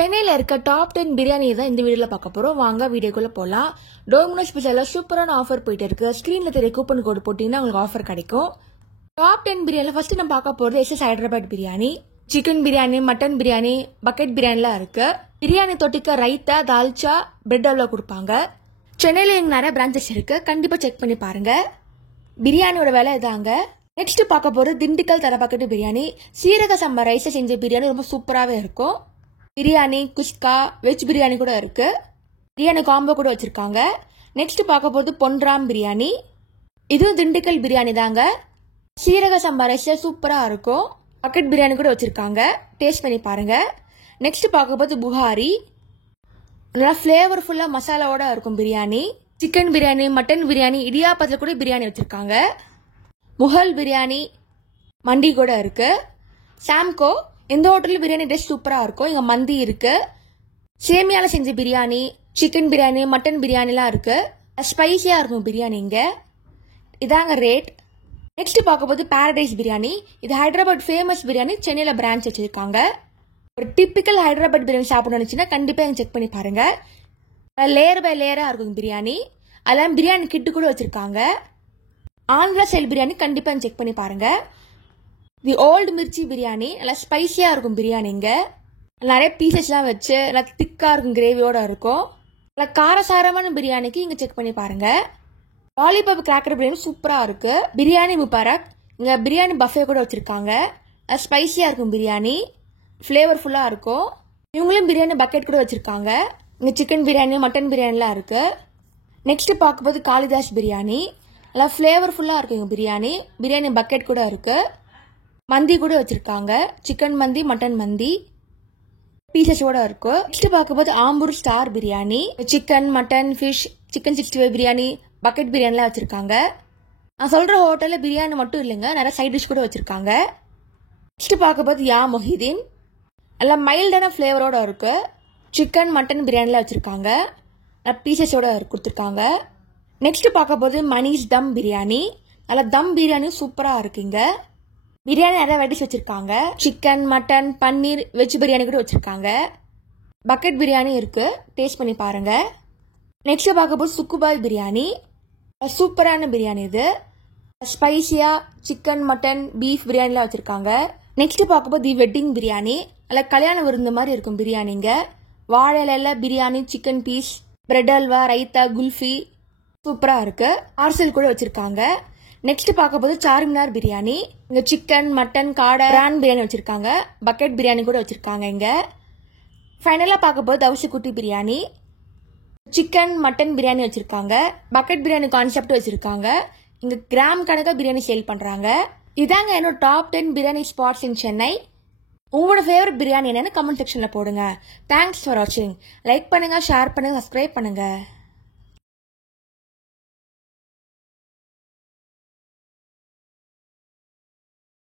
சென்னையில் இருக்க டாப் 10 பிரியாணி தான் இந்த வீடியோவில் பார்க்க போகிறோம். வாங்க வீடியோக்குள்ளே போகலாம். டோமினோஸ் பிஸாவில் சூப்பரான ஆஃபர் போயிட்டு இருக்கு. ஸ்க்ரீனில் தெரிய கூப்பன் கோடு போட்டிங்கன்னா உங்களுக்கு ஆஃபர் கிடைக்கும். டாப் 10 பிரியாணியில் ஃபர்ஸ்ட் நம்ம பார்க்க போகிறது SS Hyderabad biryani. Chicken biryani, mutton biryani, bucket பிரியாணிலாம் இருக்கு. பிரியாணி தொட்டிக்க ரைத்தா, தால்ச்சா, பிரெட் அல்வா கொடுப்பாங்க. சென்னையில் எங்க நிறைய பிரான்ச்சஸ் இருக்கு, கண்டிப்பாக செக் பண்ணி பாருங்க. பிரியாணியோட விலை இதாங்க. நெக்ஸ்ட் பார்க்க போகிறது திண்டுக்கல் தரப்பாக்கெட்டு பிரியாணி. சீரக சம்பா ரைஸை செஞ்ச பிரியாணி ரொம்ப சூப்பராகவே இருக்கும். பிரியாணி, குஸ்கா, வெஜ் பிரியாணி கூட இருக்கு. பிரியாணி காம்போ கூட வச்சிருக்காங்க. நெக்ஸ்ட் பார்க்க போது பொன்ராம் பிரியாணி. இதுவும் திண்டுக்கல் பிரியாணி தாங்க. சீரக சம்பா ரைஸ் சூப்பரா இருக்கும். பக்கெட் பிரியாணி கூட வச்சிருக்காங்க, டேஸ்ட் பண்ணி பாருங்க. நெக்ஸ்ட் பார்க்க போது புகாரி. நல்லா ஃபிளேவர்ஃபுல்லா மசாலாவோட இருக்கும் பிரியாணி. சிக்கன் பிரியாணி, மட்டன் பிரியாணி, இடியாப்பத்தில் கூட பிரியாணி வச்சிருக்காங்க. முகல் பிரியாணி, மண்டி கூட இருக்கு. சாம்கோ இந்த ஹோட்டலில் பிரியாணி டேஸ்ட் சூப்பராக இருக்கும். இங்கே மந்தி இருக்கு. சேமியால செஞ்ச பிரியாணி, சிக்கன் பிரியாணி, மட்டன் பிரியாணிலாம் இருக்கு. ஸ்பைசியாக இருக்கும் பிரியாணி இங்கே. இதாங்க ரேட். நெக்ஸ்ட் பார்க்க போது பாரடைஸ் பிரியாணி. இது ஹைதராபாத் ஃபேமஸ் பிரியாணி. சென்னையில் பிரான்ச் வச்சிருக்காங்க. ஒரு டிப்பிக்கல் ஹைதராபாத் பிரியாணி சாப்பிடணும்னு நினச்சின்னா கண்டிப்பாக எங்க செக் பண்ணி பாருங்க. லேயர் பை லேயராக இருக்கும் பிரியாணி. அதெல்லாம் பிரியாணி கிட்டு கூட வச்சிருக்காங்க. ஆந்திரா ஸ்டைல் பிரியாணி கண்டிப்பாக செக் பண்ணி பாருங்க. தி ஓல்டு மிர்ச்சி பிரியாணி நல்லா ஸ்பைசியாக இருக்கும் பிரியாணி. இங்கே நிறைய பீசஸ்லாம் வச்சு நல்லா திக்காக இருக்கும், கிரேவியோட இருக்கும். நல்லா காரசாரமான பிரியாணிக்கு இங்கே செக் பண்ணி பாருங்க. லாலிபாப் கிராக்கர் பிரியாணி சூப்பராக இருக்கு. பிரியாணி முபாரக் இங்கே பிரியாணி பஃபே கூட வச்சிருக்காங்க. ஸ்பைசியாக இருக்கும் பிரியாணி, ஃப்ளேவர்ஃபுல்லாக இருக்கும். இவங்களும் பிரியாணி பக்கெட் கூட வச்சிருக்காங்க. இங்கே சிக்கன் பிரியாணி, மட்டன் பிரியாணிலாம் இருக்கு. நெக்ஸ்ட் பார்க்கும்போது காளிதாஸ் பிரியாணி. நல்லா ஃப்ளேவர்ஃபுல்லாக இருக்கும் இங்கே பிரியாணி. பிரியாணி பக்கெட் கூட இருக்கு. மந்தி கூட வச்சிருக்காங்க. சிக்கன் மந்தி, மட்டன் மந்தி பீசஸோட இருக்கும். நெக்ஸ்ட் பார்க்கும்போது Ambur star biryani. Chicken, mutton, fish, chicken 65 biryani, bucket பிரியாணிலாம் வச்சிருக்காங்க. நான் சொல்ற ஹோட்டலில் பிரியாணி மட்டும் இல்லைங்க, நிறைய சைட் டிஷ் கூட வச்சிருக்காங்க. நெக்ஸ்ட் பார்க்கும்போது யா மொஹிதீன். நல்லா மைல்டான ஃப்ளேவரோட இருக்கு. சிக்கன், மட்டன் பிரியாணிலாம் வச்சிருக்காங்க. பீசஸோட கொடுத்துருக்காங்க. நெக்ஸ்ட் பார்க்கும்போது மணிஷ் தம் பிரியாணி. நல்லா தம் பிரியாணி சூப்பராக இருக்குங்க. பிரியாணி நிறைய வெரைட்டிஸ் வச்சிருக்காங்க. சிக்கன், மட்டன், பன்னீர், வெஜ் பிரியாணி கூட வச்சிருக்காங்க. பக்கெட் பிரியாணி இருக்கு, டேஸ்ட் பண்ணி பாருங்க. நெக்ஸ்ட் பார்க்கும்போது சுக்குபாய் பிரியாணி. சூப்பரான பிரியாணி இது. ஸ்பைசியா சிக்கன், மட்டன், பீஃப் பிரியாணிலாம் வச்சிருக்காங்க. நெக்ஸ்ட் பார்க்கும்போது தி வெட்டிங் பிரியாணி. அல்ல கல்யாண விருந்து மாதிரி இருக்கும் பிரியாணிங்க. வாழை இலையில biryani, chicken piece, bread halwa, raita, kulfi சூப்பராக இருக்கு. பார்சல் கூட வச்சிருக்காங்க. நெக்ஸ்ட் பார்க்க போது சார்மினார் பிரியாணி. இங்க சிக்கன், மட்டன், காடை, பிரான் பிரியாணி வச்சிருக்காங்க. பக்கெட் பிரியாணி கூட வச்சிருக்காங்க. இங்க ஃபைனலா பார்க்க போது தவுசிக்குட்டி பிரியாணி. சிக்கன், மட்டன் பிரியாணி வச்சிருக்காங்க. பக்கெட் பிரியாணி கான்செப்ட் வச்சிருக்காங்க. இங்க கிராம் கணக்கா பிரியாணி சேல் பண்றாங்க. இதாங்க என்னோட டாப் 10 பிரியாணி ஸ்பாட்ஸ் இன் சென்னை. உங்களோட ஃபேவரட் பிரியாணி என்னன்னு கமெண்ட் செக்ஷன்ல போடுங்க. தேங்க்ஸ் ஃபார் வாட்சிங். லைக் பண்ணுங்க, ஷேர் பண்ணுங்க, சப்ஸ்கிரைப் பண்ணுங்க.